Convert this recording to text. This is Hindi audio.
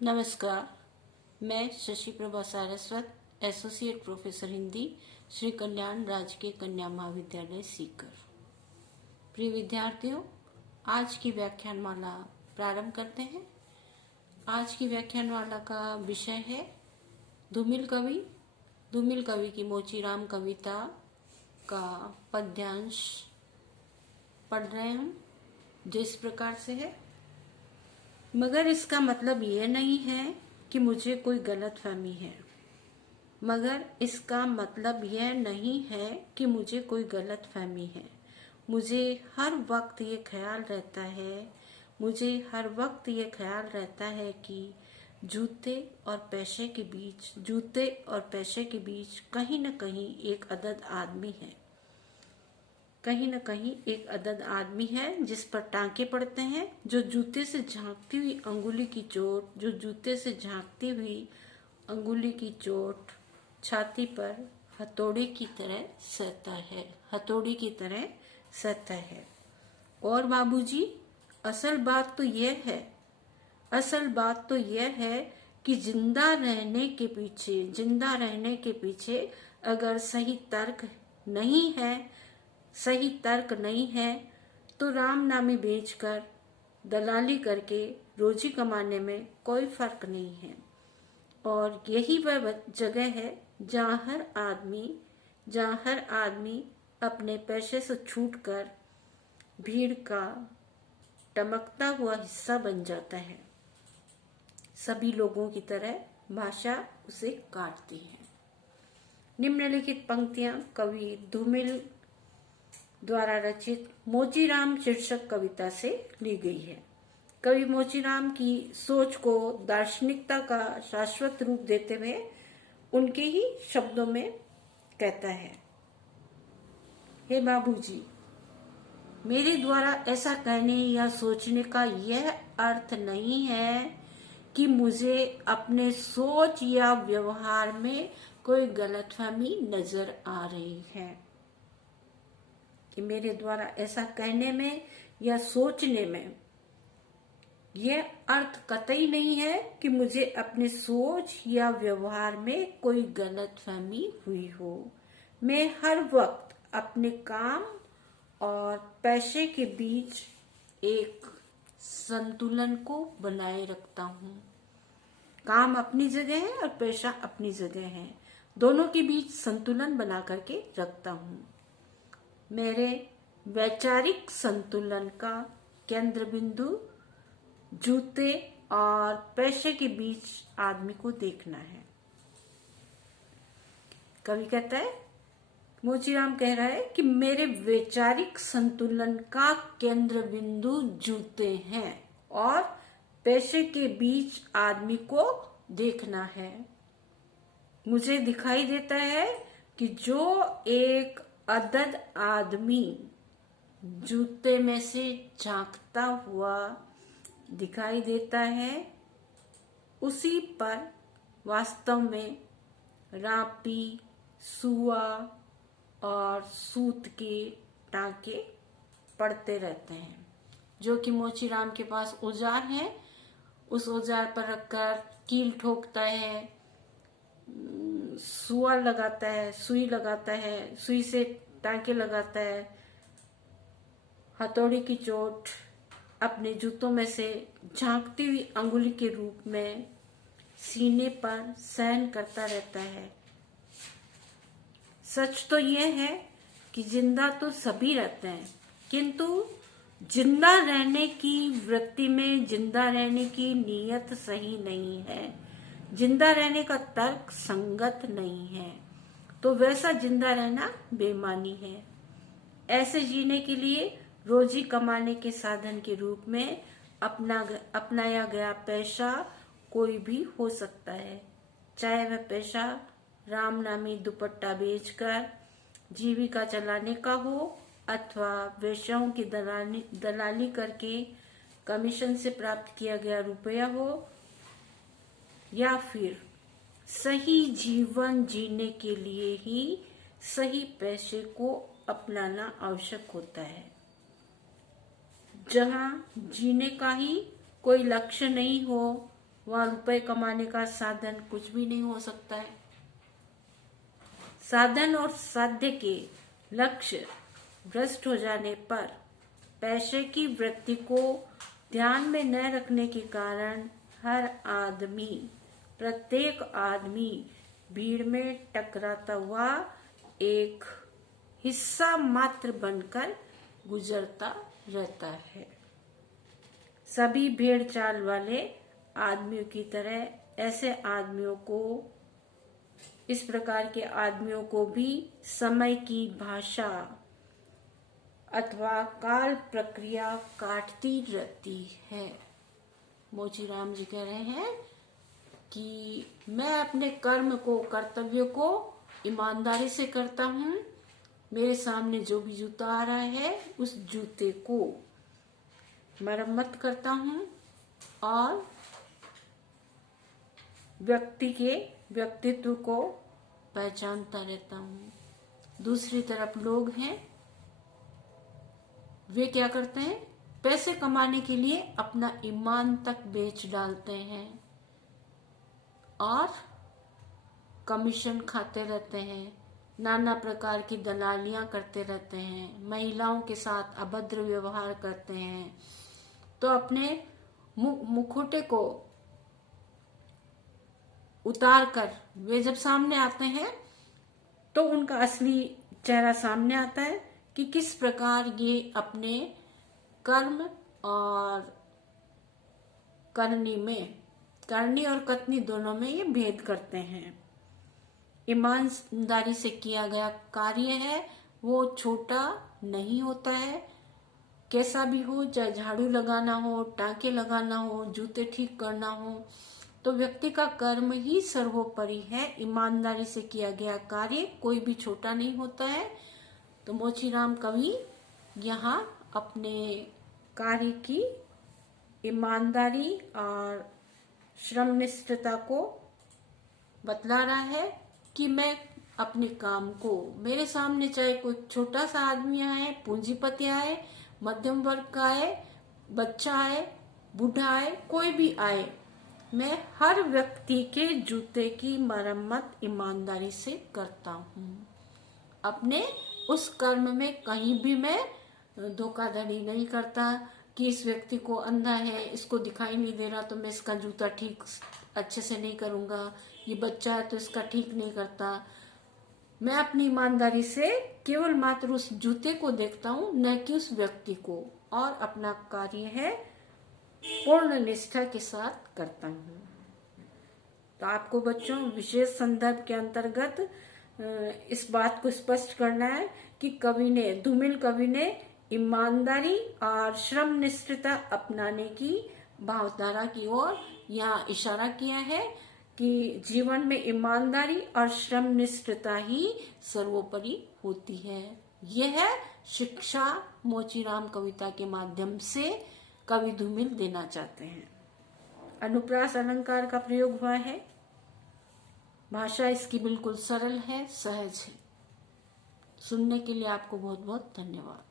नमस्कार। मैं शशि प्रभा सारस्वत, एसोसिएट प्रोफेसर हिंदी, श्री कल्याण राजकीय कन्या महाविद्यालय सीकर। प्रिय विद्यार्थियों, आज की व्याख्यानमाला प्रारंभ करते हैं। आज की व्याख्यानमाला का विषय है धूमिल कवि। धूमिल कवि की मोचीराम कविता का पद्यांश पढ़ रहे हैं हम, जो इस प्रकार से है। मगर इसका मतलब ये नहीं है कि मुझे कोई गलतफहमी है। मगर इसका मतलब यह नहीं है कि मुझे कोई गलतफहमी है। मुझे हर वक्त ये ख्याल रहता है कि जूते और पैसे के बीच कहीं न कहीं एक अदद आदमी है जिस पर टांके पड़ते हैं, जो जूते से झांकती हुई अंगुली की चोट छाती पर हथौड़ी की तरह सहता है। और बाबूजी, असल बात तो यह है कि जिंदा रहने के पीछे अगर सही तर्क नहीं है तो रामनामी बेचकर दलाली करके रोजी कमाने में कोई फर्क नहीं है। और यही वह जगह है जहाँ हर आदमी अपने पैसे से छूटकर भीड़ का टमकता हुआ हिस्सा बन जाता है। सभी लोगों की तरह भाषा उसे काटती है। निम्नलिखित पंक्तियां कवि धूमिल द्वारा रचित मोचीराम शीर्षक कविता से ली गई है। कवि मोचीराम की सोच को दार्शनिकता का शाश्वत रूप देते हुए उनके ही शब्दों में कहता है। हे बाबूजी, मेरे द्वारा ऐसा कहने या सोचने का यह अर्थ नहीं है कि मुझे अपने सोच या व्यवहार में कोई गलतफहमी नजर आ रही है। कि मेरे द्वारा ऐसा कहने में या सोचने में यह अर्थ कतई नहीं है कि मुझे अपने सोच या व्यवहार में कोई गलतफहमी हुई हो। मैं हर वक्त अपने काम और पैसे के बीच एक संतुलन को बनाए रखता हूँ। काम अपनी जगह है और पैसा अपनी जगह है, दोनों के बीच संतुलन बना करके रखता हूँ। मेरे वैचारिक संतुलन का केंद्र बिंदु जूते और पैसे के बीच आदमी को देखना है। कवि कहता है, मोचीराम कह रहा है कि मेरे वैचारिक संतुलन का केंद्र बिंदु जूते हैं और पैसे के बीच आदमी को देखना है। मुझे दिखाई देता है कि जो एक अदद आदमी जूते में से झांकता हुआ दिखाई देता है, उसी पर वास्तव में रापी, सुआ और सूत के टांके पड़ते रहते हैं। जो कि मोचीराम के पास औजार है, उस औजार पर रखकर कील ठोकता है, सुई लगाता है, सुई से टांके लगाता है, हथौड़ी की चोट अपने जूतों में से झांकती हुई अंगुली के रूप में सीने पर सहन करता रहता है। सच तो यह है कि जिंदा तो सभी रहते हैं, किंतु जिंदा रहने की वृत्ति में जिंदा रहने की नीयत सही नहीं है, जिंदा रहने का तर्क संगत नहीं है, तो वैसा जिंदा रहना बेईमानी है। ऐसे जीने के लिए रोजी कमाने के साधन के रूप में अपनाया गया पैसा कोई भी हो सकता है, चाहे वह पैसा राम नामी दुपट्टा बेचकर जीविका चलाने का हो अथवा वेश्याओं की दलाली करके कमीशन से प्राप्त किया गया रुपया हो, या फिर सही जीवन जीने के लिए ही सही पैसे को अपनाना आवश्यक होता है। जहां जीने का ही कोई लक्ष्य नहीं हो, वहां रुपए कमाने का साधन कुछ भी नहीं हो सकता है। साधन और साध्य के लक्ष्य भ्रष्ट हो जाने पर पैसे की वृत्ति को ध्यान में न रखने के कारण हर आदमी, प्रत्येक आदमी भीड़ में टकराता हुआ एक हिस्सा मात्र बनकर गुजरता रहता है। सभी भेड़ चाल वाले आदमियों की तरह ऐसे आदमियों को, इस प्रकार के आदमियों को भी समय की भाषा अथवा काल प्रक्रिया काटती रहती है। मोचीराम जी कह रहे हैं कि मैं अपने कर्म को, कर्तव्य को ईमानदारी से करता हूँ। मेरे सामने जो भी जूता आ रहा है उस जूते को मरम्मत करता हूँ और व्यक्ति के व्यक्तित्व को पहचानता रहता हूँ। दूसरी तरफ लोग हैं, वे क्या करते हैं? पैसे कमाने के लिए अपना ईमान तक बेच डालते हैं और कमीशन खाते रहते हैं, नाना प्रकार की दलालियां करते रहते हैं, महिलाओं के साथ अभद्र व्यवहार करते हैं। तो अपने मुखौटे को उतार कर वे जब सामने आते हैं तो उनका असली चेहरा सामने आता है कि किस प्रकार ये अपने कर्म और करनी और कथनी दोनों में ये भेद करते हैं। ईमानदारी से किया गया कार्य है वो छोटा नहीं होता है। कैसा भी हो, चाहे झाड़ू लगाना हो, टाँके लगाना हो, जूते ठीक करना हो, तो व्यक्ति का कर्म ही सर्वोपरि है। ईमानदारी से किया गया कार्य कोई भी छोटा नहीं होता है। तो मोचीराम कवि यहाँ अपने कार्य की ईमानदारी और श्रमनिष्ठता को बतला रहा है कि मैं अपने काम को, मेरे सामने चाहे कोई छोटा सा आदमी आए, पूंजीपति आए, मध्यम वर्ग का आए, बच्चा आए, बूढ़ा आए, कोई भी आए, मैं हर व्यक्ति के जूते की मरम्मत ईमानदारी से करता हूँ। अपने उस कर्म में कहीं भी मैं धोखाधड़ी नहीं करता कि इस व्यक्ति को अंधा है, इसको दिखाई नहीं दे रहा तो मैं इसका जूता ठीक अच्छे से नहीं करूँगा, ये बच्चा है तो इसका ठीक नहीं करता। मैं अपनी ईमानदारी से केवल मात्र उस जूते को देखता हूँ, न कि उस व्यक्ति को, और अपना कार्य है पूर्ण निष्ठा के साथ करता हूँ। तो आपको बच्चों विशेष संदर्भ के अंतर्गत इस बात को स्पष्ट करना है कि धूमिल कवि ने ईमानदारी और श्रमनिष्ठता अपनाने की भावधारा की ओर यहाँ इशारा किया है कि जीवन में ईमानदारी और श्रमनिष्ठता ही सर्वोपरि होती है। यह शिक्षा मोचीराम कविता के माध्यम से कवि धूमिल देना चाहते हैं। अनुप्रास अलंकार का प्रयोग हुआ है। भाषा इसकी बिल्कुल सरल है, सहज है। सुनने के लिए आपको बहुत बहुत धन्यवाद।